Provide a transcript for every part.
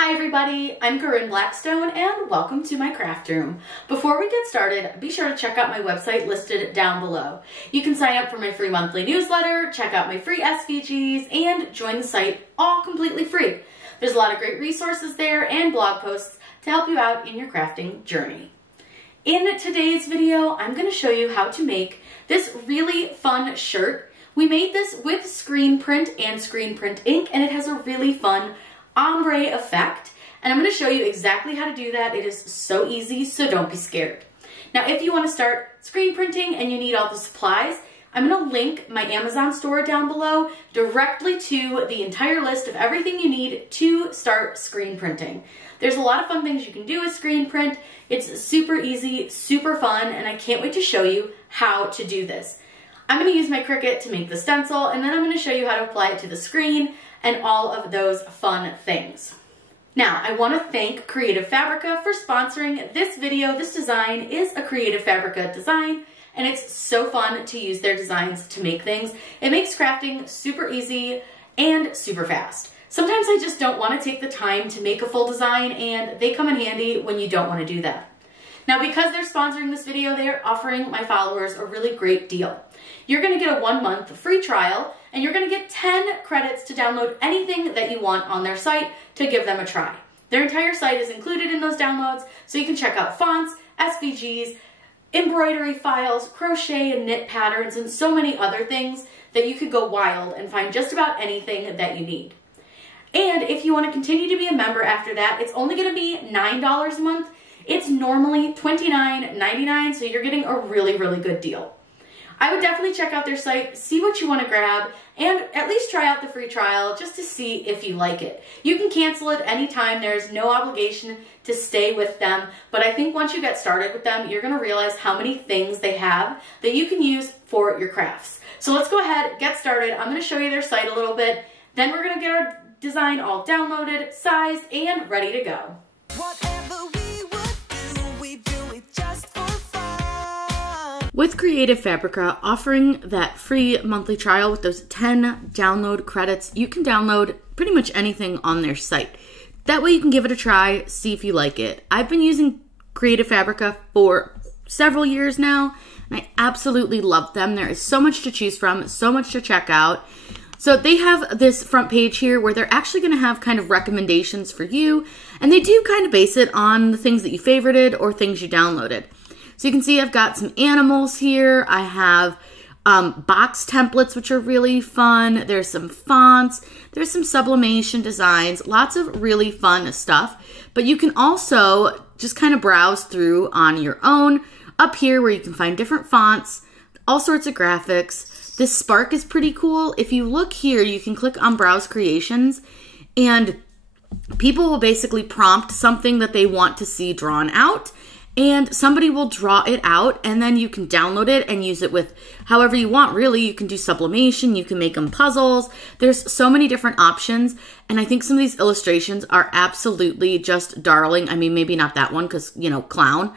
Hi everybody, I'm Corinne Blackstone and welcome to my craft room. Before we get started, be sure to check out my website listed down below. You can sign up for my free monthly newsletter, check out my free SVGs, and join the site all completely free. There's a lot of great resources there and blog posts to help you out in your crafting journey. In today's video, I'm going to show you how to make this really fun shirt. We made this with screen print and screen print ink, and it has a really fun ombre effect, and I'm going to show you exactly how to do that. It is so easy, so don't be scared. Now, if you want to start screen printing and you need all the supplies, I'm going to link my Amazon store down below directly to the entire list of everything you need to start screen printing. There's a lot of fun things you can do with screen print. It's super easy, super fun, and I can't wait to show you how to do this. I'm going to use my Cricut to make the stencil, and then I'm going to show you how to apply it to the screen and all of those fun things. Now, I want to thank Creative Fabrica for sponsoring this video. This design is a Creative Fabrica design, and it's so fun to use their designs to make things. It makes crafting super easy and super fast. Sometimes I just don't want to take the time to make a full design, and they come in handy when you don't want to do that. Now, because they're sponsoring this video, they're offering my followers a really great deal. You're going to get a 1-month free trial, and you're going to get 10 credits to download anything that you want on their site to give them a try. Their entire site is included in those downloads, so you can check out fonts, SVGs, embroidery files, crochet and knit patterns, and so many other things that you could go wild and find just about anything that you need. And if you want to continue to be a member after that, it's only going to be $9 a month. It's normally $29.99, so you're getting a really, really good deal. I would definitely check out their site, see what you want to grab, and at least try out the free trial just to see if you like it. You can cancel it anytime. There's no obligation to stay with them, but I think once you get started with them, you're going to realize how many things they have that you can use for your crafts. So let's go ahead, get started. I'm going to show you their site a little bit, then we're going to get our design all downloaded, sized, and ready to go. With Creative Fabrica offering that free monthly trial with those 10 download credits, you can download pretty much anything on their site. That way you can give it a try, see if you like it. I've been using Creative Fabrica for several years now, and I absolutely love them. There is so much to choose from, so much to check out. So they have this front page here where they're actually going to have kind of recommendations for you, and they do kind of base it on the things that you favorited or things you downloaded. So you can see I've got some animals here. I have box templates, which are really fun. There's some fonts. There's some sublimation designs. Lots of really fun stuff. But you can also just kind of browse through on your own. Up here where you can find different fonts, all sorts of graphics. This spark is pretty cool. If you look here, you can click on Browse Creations, and people will basically prompt something that they want to see drawn out, and somebody will draw it out, and then you can download it and use it with however you want, really. You can do sublimation, you can make them puzzles. There's so many different options, and I think some of these illustrations are absolutely just darling. I mean, maybe not that one because, you know, clown.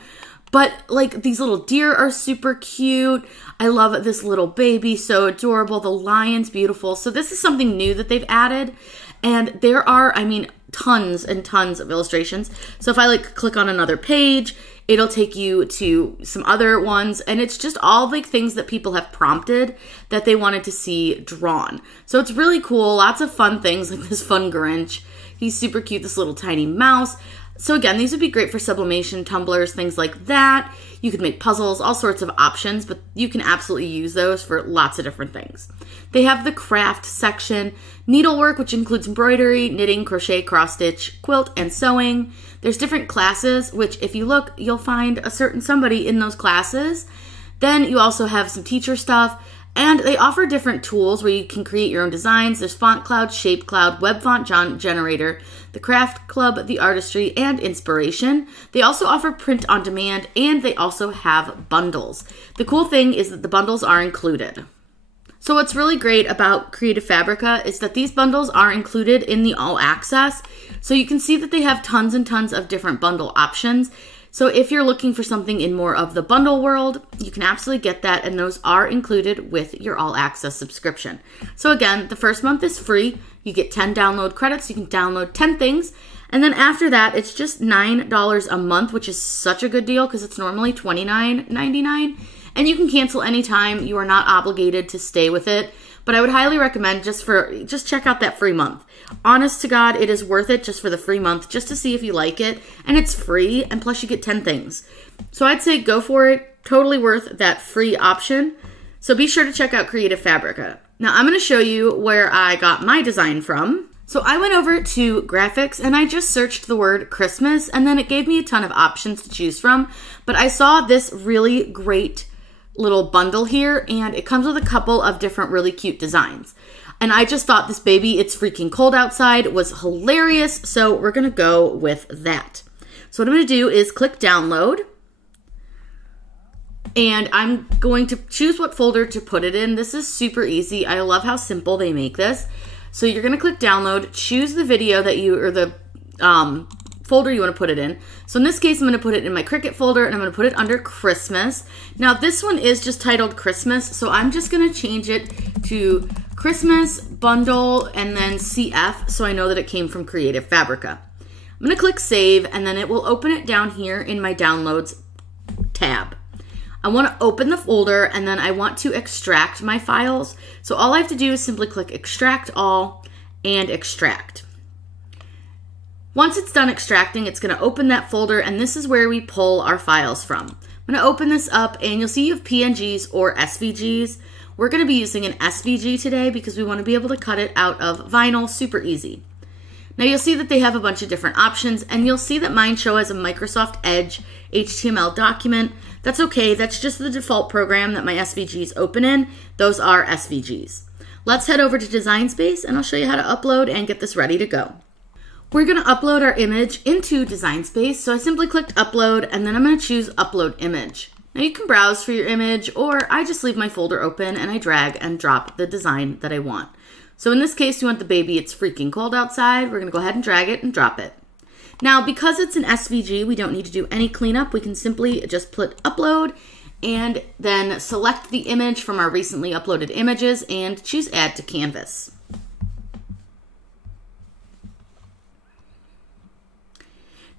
But, like, these little deer are super cute. I love this little baby, so adorable. The lion's beautiful. So this is something new that they've added, and there are, I mean, tons and tons of illustrations. So if I, like, click on another page, it'll take you to some other ones, and it's just all like things that people have prompted that they wanted to see drawn. So it's really cool. Lots of fun things, like this fun Grinch. He's super cute, this little tiny mouse. So again, these would be great for sublimation, tumblers, things like that. You could make puzzles, all sorts of options, but you can absolutely use those for lots of different things. They have the craft section, needlework, which includes embroidery, knitting, crochet, cross stitch, quilt, and sewing. There's different classes, which if you look, you'll find a certain somebody in those classes. Then you also have some teacher stuff, and they offer different tools where you can create your own designs. There's Font Cloud, Shape Cloud, Web Font Generator, the Craft Club, the Artistry, and Inspiration. They also offer print on demand, and they also have bundles. The cool thing is that the bundles are included. So what's really great about Creative Fabrica is that these bundles are included in the All Access. So you can see that they have tons and tons of different bundle options. So if you're looking for something in more of the bundle world, you can absolutely get that, and those are included with your All Access subscription. So again, the first month is free. You get 10 download credits. You can download 10 things, And then after that, it's just $9 a month, which is such a good deal because it's normally $29.99. And you can cancel anytime. You are not obligated to stay with it. But I would highly recommend just check out that free month. Honest to God, it is worth it just for the free month, just to see if you like it. And it's free, and plus you get 10 things. So I'd say go for it. Totally worth that free option. So be sure to check out Creative Fabrica. Now I'm going to show you where I got my design from. So I went over to graphics and I just searched the word Christmas, and then it gave me a ton of options to choose from. But I saw this really great little bundle here, and it comes with a couple of different really cute designs. And I just thought this baby, it's freaking cold outside, was hilarious. So we're going to go with that. So what I'm going to do is click download. And I'm going to choose what folder to put it in. This is super easy. I love how simple they make this. So you're going to click download, choose the video that you, or the folder you want to put it in. So in this case, I'm going to put it in my Cricut folder, and I'm going to put it under Christmas. Now this one is just titled Christmas, so I'm just going to change it to Christmas Bundle and then CF, so I know that it came from Creative Fabrica. I'm going to click save, and then it will open it down here in my downloads tab. I want to open the folder, and then I want to extract my files. So all I have to do is simply click extract all and extract. Once it's done extracting, it's going to open that folder, and this is where we pull our files from. I'm going to open this up, and you'll see you have PNGs or SVGs. We're going to be using an SVG today because we want to be able to cut it out of vinyl super easy. Now you'll see that they have a bunch of different options, and you'll see that mine show as a Microsoft Edge HTML document. That's okay, that's just the default program that my SVGs open in. Those are SVGs. Let's head over to Design Space, and I'll show you how to upload and get this ready to go. We're going to upload our image into Design Space, so I simply clicked upload, and then I'm going to choose upload image. Now you can browse for your image, or I just leave my folder open and I drag and drop the design that I want. So in this case, you want the baby, it's freaking cold outside. We're going to go ahead and drag it and drop it. Now, because it's an SVG, we don't need to do any cleanup. We can simply just put upload and then select the image from our recently uploaded images and choose add to canvas.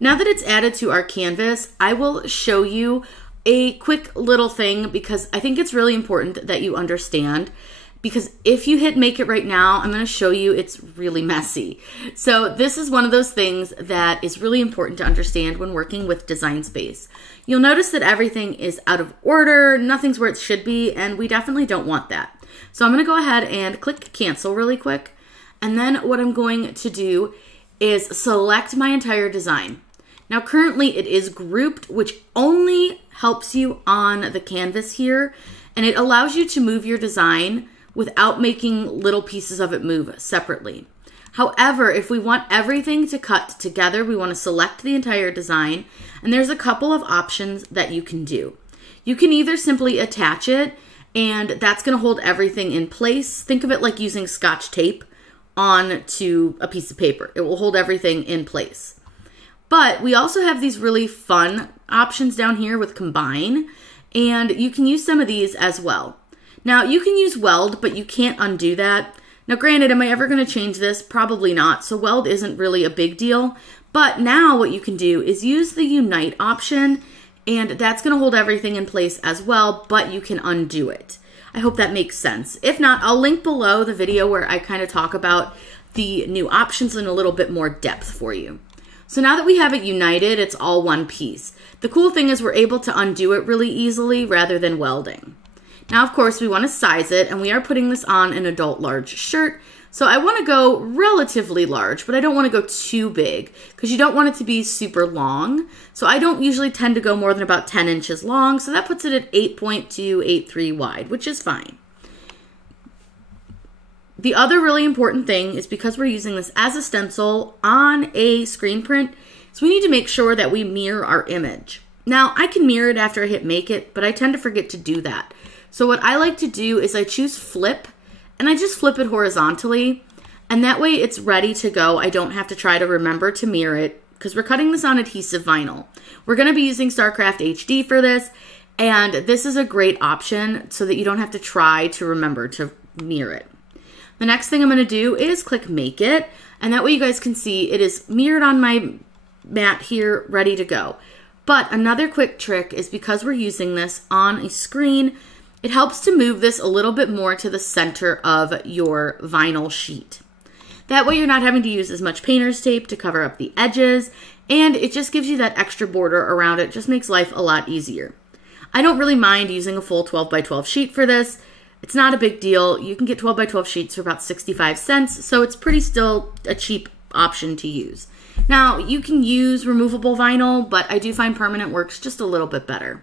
Now that it's added to our canvas, I will show you a quick little thing because I think it's really important that you understand. Because if you hit make it right now, I'm going to show you it's really messy. So this is one of those things that is really important to understand when working with Design Space. You'll notice that everything is out of order, nothing's where it should be, and we definitely don't want that. So I'm going to go ahead and click cancel really quick. And then what I'm going to do is select my entire design. Now currently it is grouped, which only helps you on the canvas here, and it allows you to move your design without making little pieces of it move separately. However, if we want everything to cut together, we want to select the entire design, and there's a couple of options that you can do. You can either simply attach it, and that's going to hold everything in place. Think of it like using Scotch tape onto a piece of paper. It will hold everything in place. But we also have these really fun options down here with combine, and you can use some of these as well. Now, you can use weld, but you can't undo that. Now, granted, am I ever going to change this? Probably not. So weld isn't really a big deal. But now what you can do is use the unite option, and that's going to hold everything in place as well, but you can undo it. I hope that makes sense. If not, I'll link below the video where I kind of talk about the new options in a little bit more depth for you. So now that we have it united, it's all one piece. The cool thing is we're able to undo it really easily rather than welding. Now, of course, we want to size it, and we are putting this on an adult large shirt. So I want to go relatively large, but I don't want to go too big because you don't want it to be super long. So I don't usually tend to go more than about 10 inches long. So that puts it at 8.283 wide, which is fine. The other really important thing is because we're using this as a stencil on a screen print, so we need to make sure that we mirror our image. Now, I can mirror it after I hit make it, but I tend to forget to do that. So what I like to do is I choose flip, and I just flip it horizontally, and that way it's ready to go. I don't have to try to remember to mirror it because we're cutting this on adhesive vinyl. We're going to be using StarCraft HD for this, and this is a great option so that you don't have to try to remember to mirror it. The next thing I'm gonna do is click Make It, and that way you guys can see it is mirrored on my mat here, ready to go. But another quick trick is because we're using this on a screen, it helps to move this a little bit more to the center of your vinyl sheet. That way you're not having to use as much painter's tape to cover up the edges, and it just gives you that extra border around it, just makes life a lot easier. I don't really mind using a full 12 by 12 sheet for this. It's not a big deal. You can get 12 by 12 sheets for about 65 cents, so it's pretty still a cheap option to use. Now, you can use removable vinyl, but I do find permanent works just a little bit better.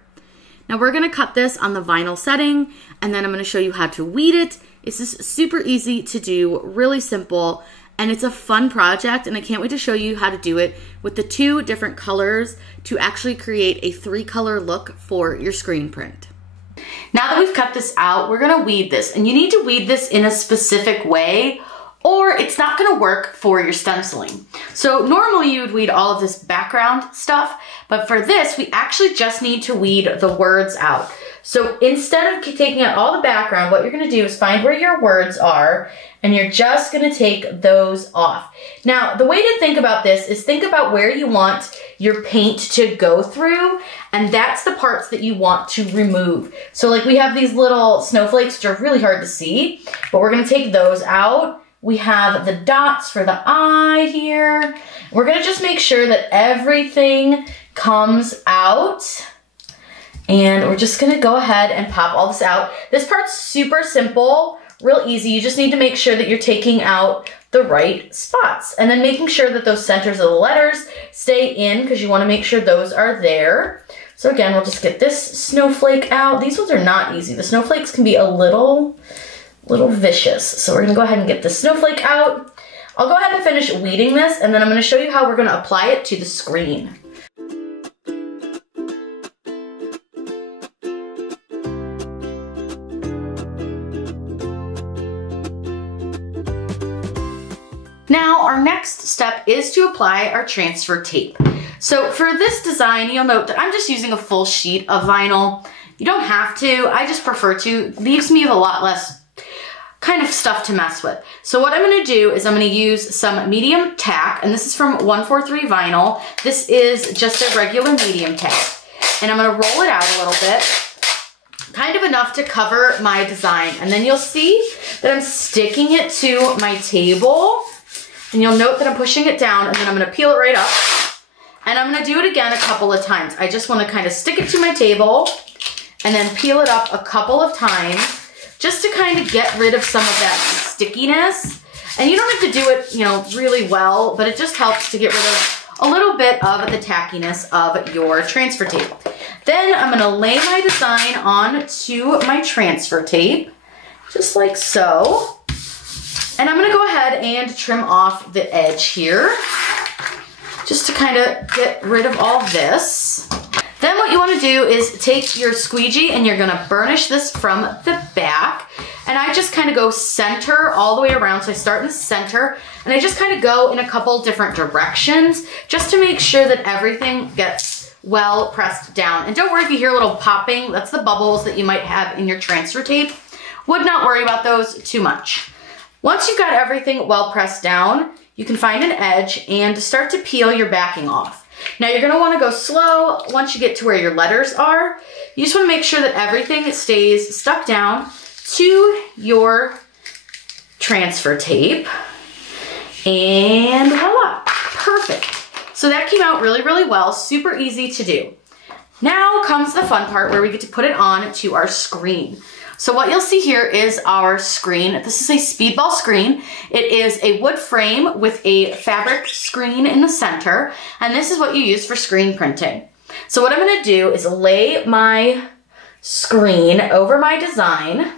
Now, we're gonna cut this on the vinyl setting, and then I'm gonna show you how to weed it. It's just super easy to do, really simple, and it's a fun project, and I can't wait to show you how to do it with the 2 different colors to actually create a 3-color look for your screen print. Now that we've cut this out, we're gonna weed this, and you need to weed this in a specific way or it's not gonna work for your stenciling. So normally you would weed all of this background stuff, but for this, we actually just need to weed the words out. So instead of taking out all the background, what you're gonna do is find where your words are, and you're just gonna take those off. Now, the way to think about this is think about where you want your paint to go through, and that's the parts that you want to remove. So like we have these little snowflakes, which are really hard to see, but we're gonna take those out. We have the dots for the eye here. We're gonna just make sure that everything comes out. And we're just gonna go ahead and pop all this out. This part's super simple, real easy. You just need to make sure that you're taking out the right spots. And then making sure that those centers of the letters stay in, because you wanna make sure those are there. So again, we'll just get this snowflake out. These ones are not easy. The snowflakes can be a little vicious. So we're gonna go ahead and get the snowflake out. I'll go ahead and finish weeding this, and then I'm gonna show you how we're gonna apply it to the screen. Now, our next step is to apply our transfer tape. So for this design, you'll note that I'm just using a full sheet of vinyl. You don't have to, I just prefer to. It leaves me with a lot less kind of stuff to mess with. So what I'm gonna do is I'm gonna use some medium tack, and this is from 143 Vinyl. This is just a regular medium tack. And I'm gonna roll it out a little bit, kind of enough to cover my design. And then you'll see that I'm sticking it to my table. And you'll note that I'm pushing it down, and then I'm gonna peel it right up. And I'm gonna do it again a couple of times. I just wanna kind of stick it to my table and then peel it up a couple of times just to kind of get rid of some of that stickiness. And you don't have to do it, really well, but it just helps to get rid of a little bit of the tackiness of your transfer tape. Then I'm gonna lay my design onto my transfer tape, just like so. And I'm gonna go ahead and trim off the edge here, just to kind of get rid of all this. Then what you wanna do is take your squeegee and you're gonna burnish this from the back. And I just kind of go center all the way around. So I start in the center and I just kind of go in a couple different directions just to make sure that everything gets well pressed down. And don't worry if you hear a little popping, that's the bubbles that you might have in your transfer tape. Would not worry about those too much. Once you've got everything well pressed down, you can find an edge and start to peel your backing off. Now you're gonna wanna go slow once you get to where your letters are. You just wanna make sure that everything stays stuck down to your transfer tape. And voila, perfect. So that came out really, really well, super easy to do. Now comes the fun part where we get to put it on to our screen. So what you'll see here is our screen. This is a Speedball screen. It is a wood frame with a fabric screen in the center, and this is what you use for screen printing. So what I'm gonna do is lay my screen over my design,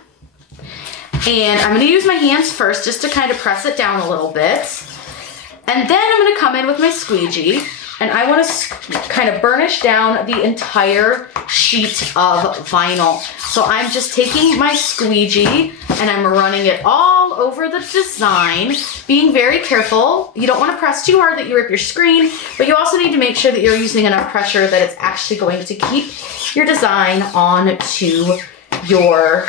and I'm gonna use my hands first just to kind of press it down a little bit. And then I'm gonna come in with my squeegee, and I wanna kind of burnish down the entire sheet of vinyl. So I'm just taking my squeegee and I'm running it all over the design, being very careful. You don't wanna press too hard that you rip your screen, but you also need to make sure that you're using enough pressure that it's actually going to keep your design onto your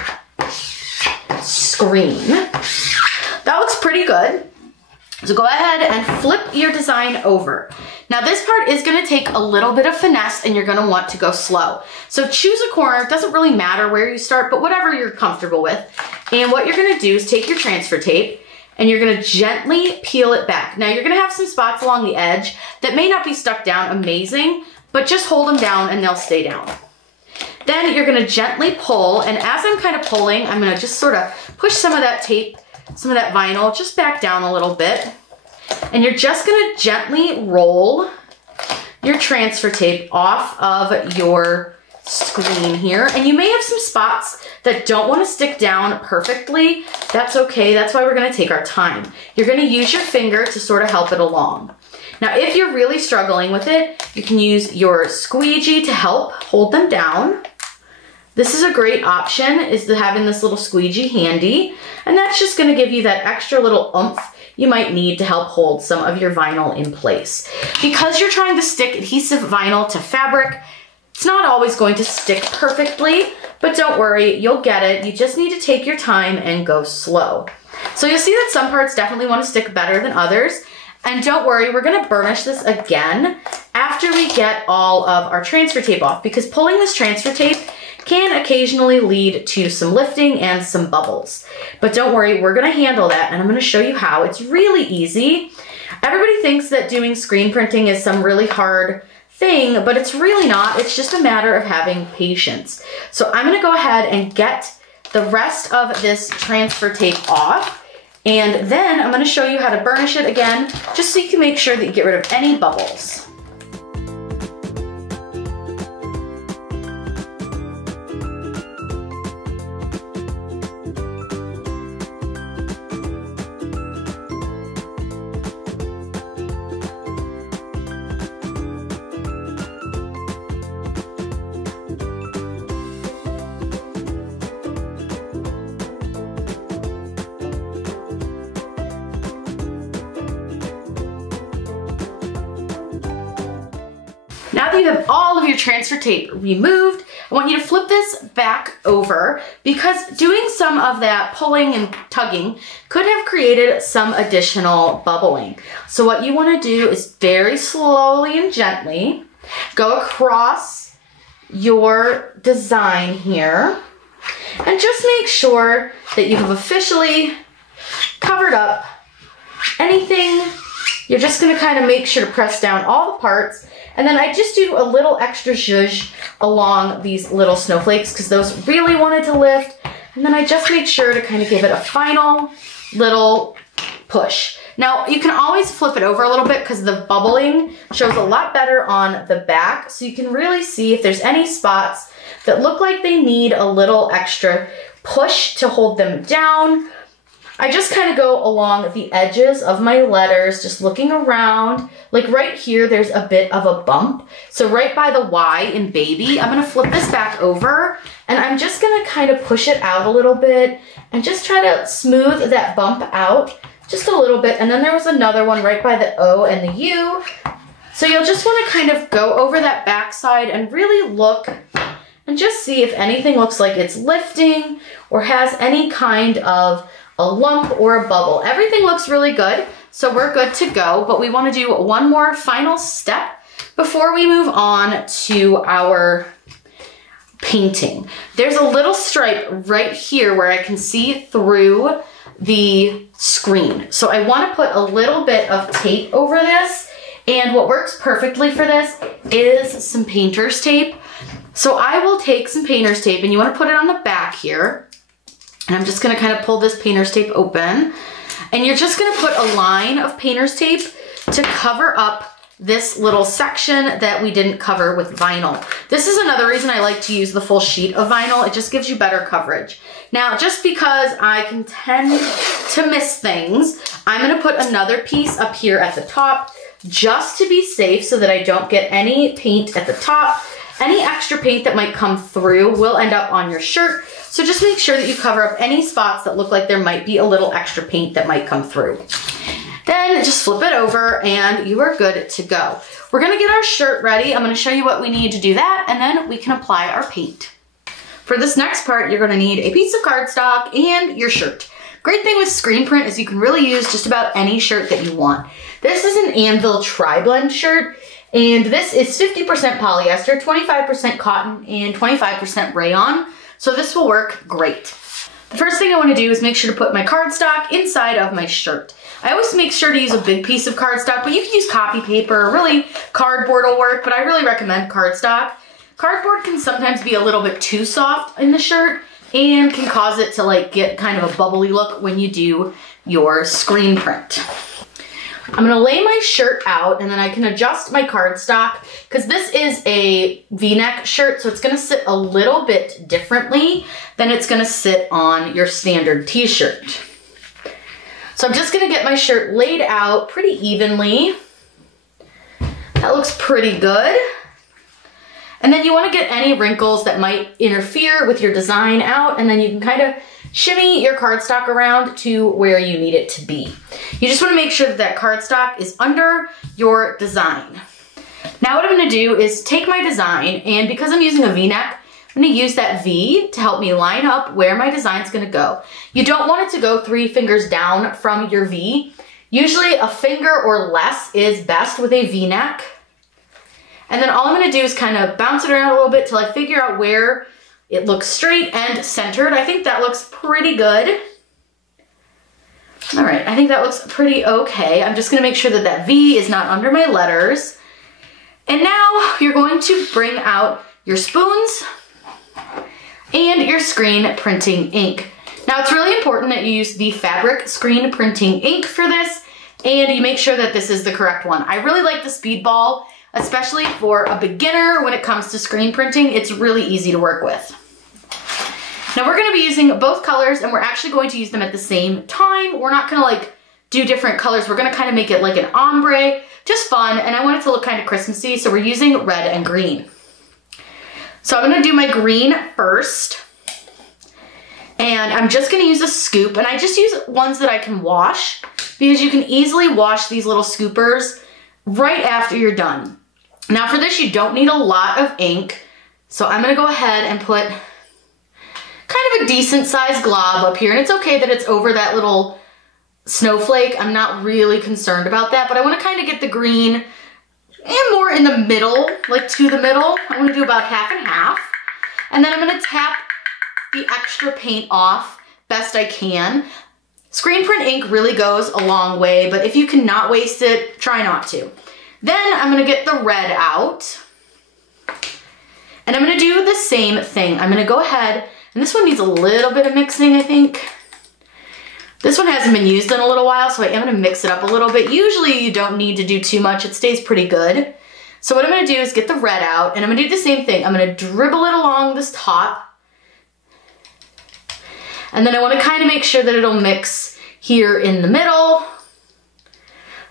screen. The pretty good. So go ahead and flip your design over. Now this part is gonna take a little bit of finesse and you're gonna want to go slow. So choose a corner, it doesn't really matter where you start, but whatever you're comfortable with. And what you're gonna do is take your transfer tape and you're gonna gently peel it back. Now you're gonna have some spots along the edge that may not be stuck down amazing, but just hold them down and they'll stay down. Then you're gonna gently pull, and as I'm kind of pulling, I'm gonna just sort of push some of that tape, some of that vinyl just back down a little bit. And you're just gonna gently roll your transfer tape off of your screen here. And you may have some spots that don't wanna stick down perfectly. That's okay, that's why we're gonna take our time. You're gonna use your finger to sort of help it along. Now, if you're really struggling with it, you can use your squeegee to help hold them down. This is a great option, is having this little squeegee handy, and that's just gonna give you that extra little oomph you might need to help hold some of your vinyl in place. Because you're trying to stick adhesive vinyl to fabric, it's not always going to stick perfectly, but don't worry, you'll get it. You just need to take your time and go slow. So you'll see that some parts definitely want to stick better than others. And don't worry, we're gonna burnish this again after we get all of our transfer tape off, because pulling this transfer tape can occasionally lead to some lifting and some bubbles. But don't worry, we're gonna handle that, and I'm gonna show you how. It's really easy. Everybody thinks that doing screen printing is some really hard thing, but it's really not. It's just a matter of having patience. So I'm gonna go ahead and get the rest of this transfer tape off. And then I'm gonna show you how to burnish it again, just so you can make sure that you get rid of any bubbles. Now that you have all of your transfer tape removed, I want you to flip this back over, because doing some of that pulling and tugging could have created some additional bubbling. So what you want to do is very slowly and gently go across your design here and just make sure that you have officially covered up anything. You're just going to kind of make sure to press down all the parts. And then I just do a little extra zhuzh along these little snowflakes because those really wanted to lift. And then I just make sure to kind of give it a final little push. Now you can always flip it over a little bit because the bubbling shows a lot better on the back. So you can really see if there's any spots that look like they need a little extra push to hold them down. I just kind of go along the edges of my letters, just looking around. Like right here, there's a bit of a bump. So right by the Y in baby, I'm gonna flip this back over and I'm just gonna kind of push it out a little bit and just try to smooth that bump out just a little bit. And then there was another one right by the O and the U. So you'll just wanna kind of go over that back side and really look and just see if anything looks like it's lifting or has any kind of a lump or a bubble. Everything looks really good, so we're good to go, but we want to do one more final step before we move on to our painting. There's a little stripe right here where I can see through the screen. So I want to put a little bit of tape over this, and what works perfectly for this is some painter's tape. So I will take some painter's tape, and you want to put it on the back here. And I'm just gonna kind of pull this painter's tape open. And you're just gonna put a line of painter's tape to cover up this little section that we didn't cover with vinyl. This is another reason I like to use the full sheet of vinyl. It just gives you better coverage. Now, just because I can tend to miss things, I'm gonna put another piece up here at the top just to be safe so that I don't get any paint at the top. Any extra paint that might come through will end up on your shirt. So just make sure that you cover up any spots that look like there might be a little extra paint that might come through. Then just flip it over and you are good to go. We're gonna get our shirt ready. I'm gonna show you what we need to do that, and then we can apply our paint. For this next part, you're gonna need a piece of cardstock and your shirt. Great thing with screen print is you can really use just about any shirt that you want. This is an Anvil tri-blend shirt, and this is 50% polyester, 25% cotton, and 25% rayon. So this will work great. The first thing I want to do is make sure to put my cardstock inside of my shirt. I always make sure to use a big piece of cardstock, but you can use copy paper, really cardboard will work, but I really recommend cardstock. Cardboard can sometimes be a little bit too soft in the shirt and can cause it to like get kind of a bubbly look when you do your screen print. I'm gonna lay my shirt out and then I can adjust my cardstock because this is a V-neck shirt, so it's gonna sit a little bit differently than it's gonna sit on your standard t-shirt. So I'm just gonna get my shirt laid out pretty evenly. That looks pretty good. And then you wanna get any wrinkles that might interfere with your design out, and then you can kind of shimmy your cardstock around to where you need it to be. You just wanna make sure that that cardstock is under your design. Now what I'm gonna do is take my design, and because I'm using a V-neck, I'm gonna use that V to help me line up where my design's gonna go. You don't want it to go 3 fingers down from your V. Usually a finger or less is best with a V-neck. And then all I'm gonna do is kind of bounce it around a little bit till I figure out where it looks straight and centered. I think that looks pretty good. All right, I think that looks pretty okay. I'm just gonna make sure that that V is not under my letters. And now you're going to bring out your spoons and your screen printing ink. Now it's really important that you use the fabric screen printing ink for this, and you make sure that this is the correct one. I really like the Speedball, especially for a beginner when it comes to screen printing. It's really easy to work with. Now we're gonna be using both colors, and we're actually going to use them at the same time. We're not gonna like do different colors. We're gonna kind of make it like an ombre, just fun, and I want it to look kind of Christmassy, so we're using red and green. So I'm gonna do my green first, and I'm just gonna use a scoop, and I just use ones that I can wash because you can easily wash these little scoopers right after you're done. Now for this, you don't need a lot of ink, so I'm gonna go ahead and put kind of a decent sized glob up here, and it's okay that it's over that little snowflake. I'm not really concerned about that, but I wanna kind of get the green and more in the middle, like to the middle. I'm gonna do about half and half. And then I'm gonna tap the extra paint off best I can. Screen print ink really goes a long way, but if you cannot waste it, try not to. Then I'm gonna get the red out. And I'm gonna do the same thing. I'm gonna go ahead, and this one needs a little bit of mixing, I think. This one hasn't been used in a little while, so I am gonna mix it up a little bit. Usually you don't need to do too much, it stays pretty good. So what I'm gonna do is get the red out, and I'm gonna do the same thing. I'm gonna dribble it along this top. And then I wanna kind of make sure that it'll mix here in the middle.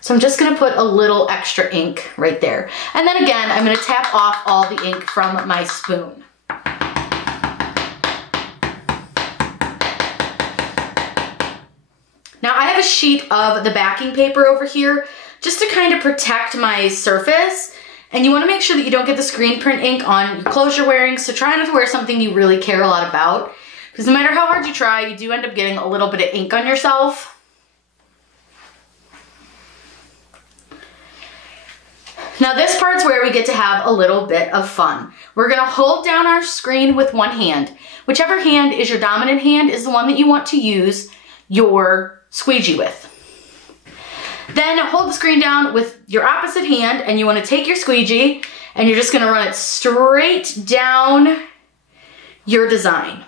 So I'm just gonna put a little extra ink right there. And then again, I'm gonna tap off all the ink from my spoon. Now I have a sheet of the backing paper over here just to kind of protect my surface. And you wanna make sure that you don't get the screen print ink on your clothes you're wearing, so try not to wear something you really care a lot about. Because no matter how hard you try, you do end up getting a little bit of ink on yourself. Now this part's where we get to have a little bit of fun. We're gonna hold down our screen with one hand. Whichever hand is your dominant hand is the one that you want to use your squeegee with. Then hold the screen down with your opposite hand, and you wanna take your squeegee and you're just gonna run it straight down your design.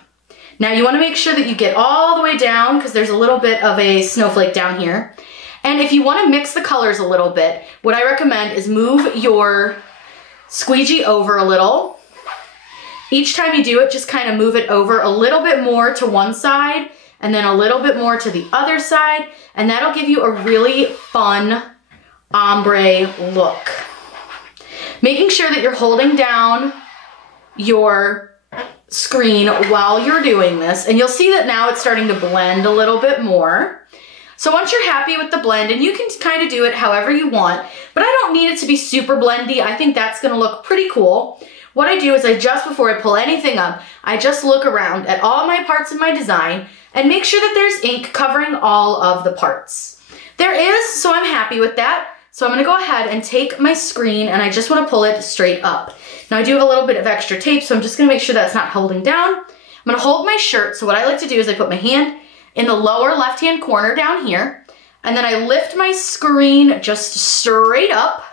Now you wanna make sure that you get all the way down because there's a little bit of a snowflake down here. And if you wanna mix the colors a little bit, what I recommend is move your squeegee over a little. Each time you do it, just kind of move it over a little bit more to one side and then a little bit more to the other side, and that'll give you a really fun ombre look. Making sure that you're holding down your screen while you're doing this, and you'll see that now it's starting to blend a little bit more. So once you're happy with the blend, and you can kind of do it however you want, but I don't need it to be super blendy. I think that's gonna look pretty cool. What I do is before I pull anything up, I just look around at all my parts of my design, and make sure that there's ink covering all of the parts. There is, so I'm happy with that. So I'm gonna go ahead and take my screen and I just wanna pull it straight up. Now I do have a little bit of extra tape, so I'm just gonna make sure that's not holding down. I'm gonna hold my shirt, so what I like to do is I put my hand in the lower left-hand corner down here, and then I lift my screen just straight up,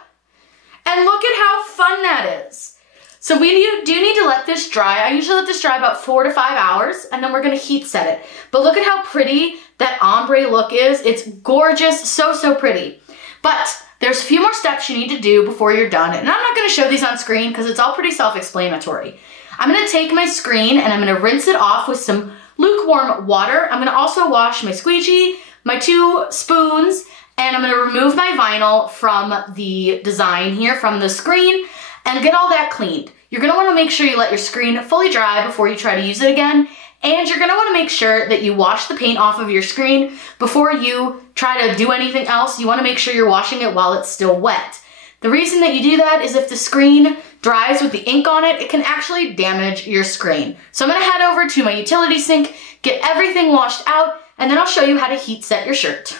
and look at how fun that is. So we do need to let this dry. I usually let this dry about 4 to 5 hours, and then we're gonna heat set it. But look at how pretty that ombre look is. It's gorgeous, so, so pretty. But there's a few more steps you need to do before you're done, and I'm not gonna show these on screen because it's all pretty self-explanatory. I'm gonna take my screen and I'm gonna rinse it off with some lukewarm water. I'm gonna also wash my squeegee, my 2 spoons, and I'm gonna remove my vinyl from the design here, from the screen, and get all that cleaned. You're gonna wanna make sure you let your screen fully dry before you try to use it again, and you're gonna wanna make sure that you wash the paint off of your screen before you try to do anything else. You wanna make sure you're washing it while it's still wet. The reason that you do that is if the screen dries with the ink on it, it can actually damage your screen. So I'm gonna head over to my utility sink, get everything washed out, and then I'll show you how to heat set your shirt.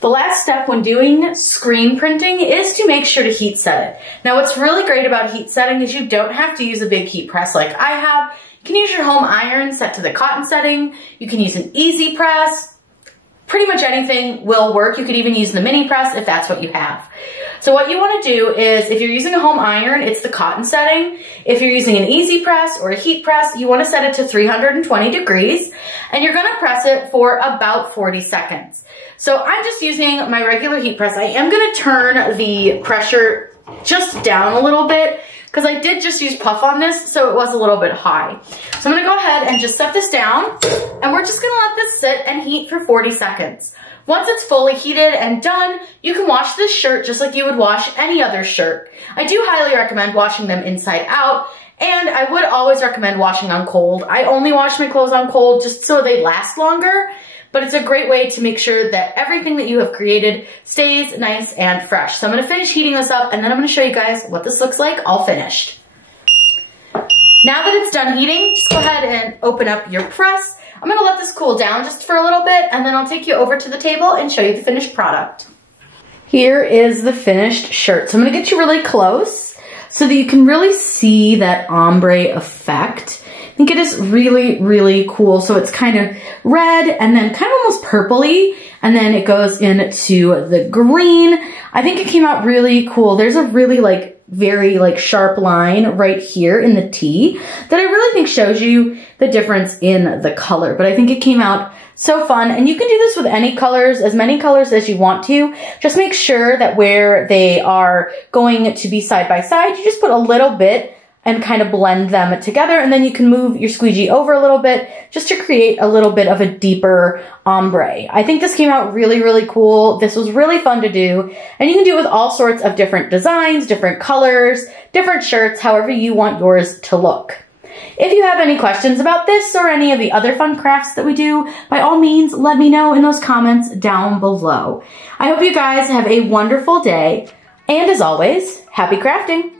The last step when doing screen printing is to make sure to heat set it. Now what's really great about heat setting is you don't have to use a big heat press like I have. You can use your home iron set to the cotton setting. You can use an easy press. Pretty much anything will work. You could even use the mini press if that's what you have. So what you want to do is, if you're using a home iron, it's the cotton setting. If you're using an easy press or a heat press, you want to set it to 320 degrees, and you're going to press it for about 40 seconds. So I'm just using my regular heat press. I am going to turn the pressure just down a little bit because I did just use puff on this, so it was a little bit high. So I'm going to go ahead and just set this down, and we're just going to let this sit and heat for 40 seconds. Once it's fully heated and done, you can wash this shirt just like you would wash any other shirt. I do highly recommend washing them inside out, and I would always recommend washing on cold. I only wash my clothes on cold just so they last longer, but it's a great way to make sure that everything that you have created stays nice and fresh. So I'm gonna finish heating this up, and then I'm gonna show you guys what this looks like all finished. Now that it's done heating, just go ahead and open up your press. I'm gonna let this cool down just for a little bit, and then I'll take you over to the table and show you the finished product. Here is the finished shirt. So I'm gonna get you really close so that you can really see that ombre effect. I think it is really, really cool. So it's kind of red and then kind of almost purpley, and then it goes into the green. I think it came out really cool. There's a really very sharp line right here in the T that I really think shows you the difference in the color. But I think it came out so fun, and you can do this with any colors, as many colors as you want to. Just make sure that where they are going to be side by side, you just put a little bit and kind of blend them together, and then you can move your squeegee over a little bit just to create a little bit of a deeper ombre. I think this came out really, really cool. This was really fun to do, and you can do it with all sorts of different designs, different colors, different shirts, however you want yours to look. If you have any questions about this or any of the other fun crafts that we do, by all means, let me know in those comments down below. I hope you guys have a wonderful day, and as always, happy crafting!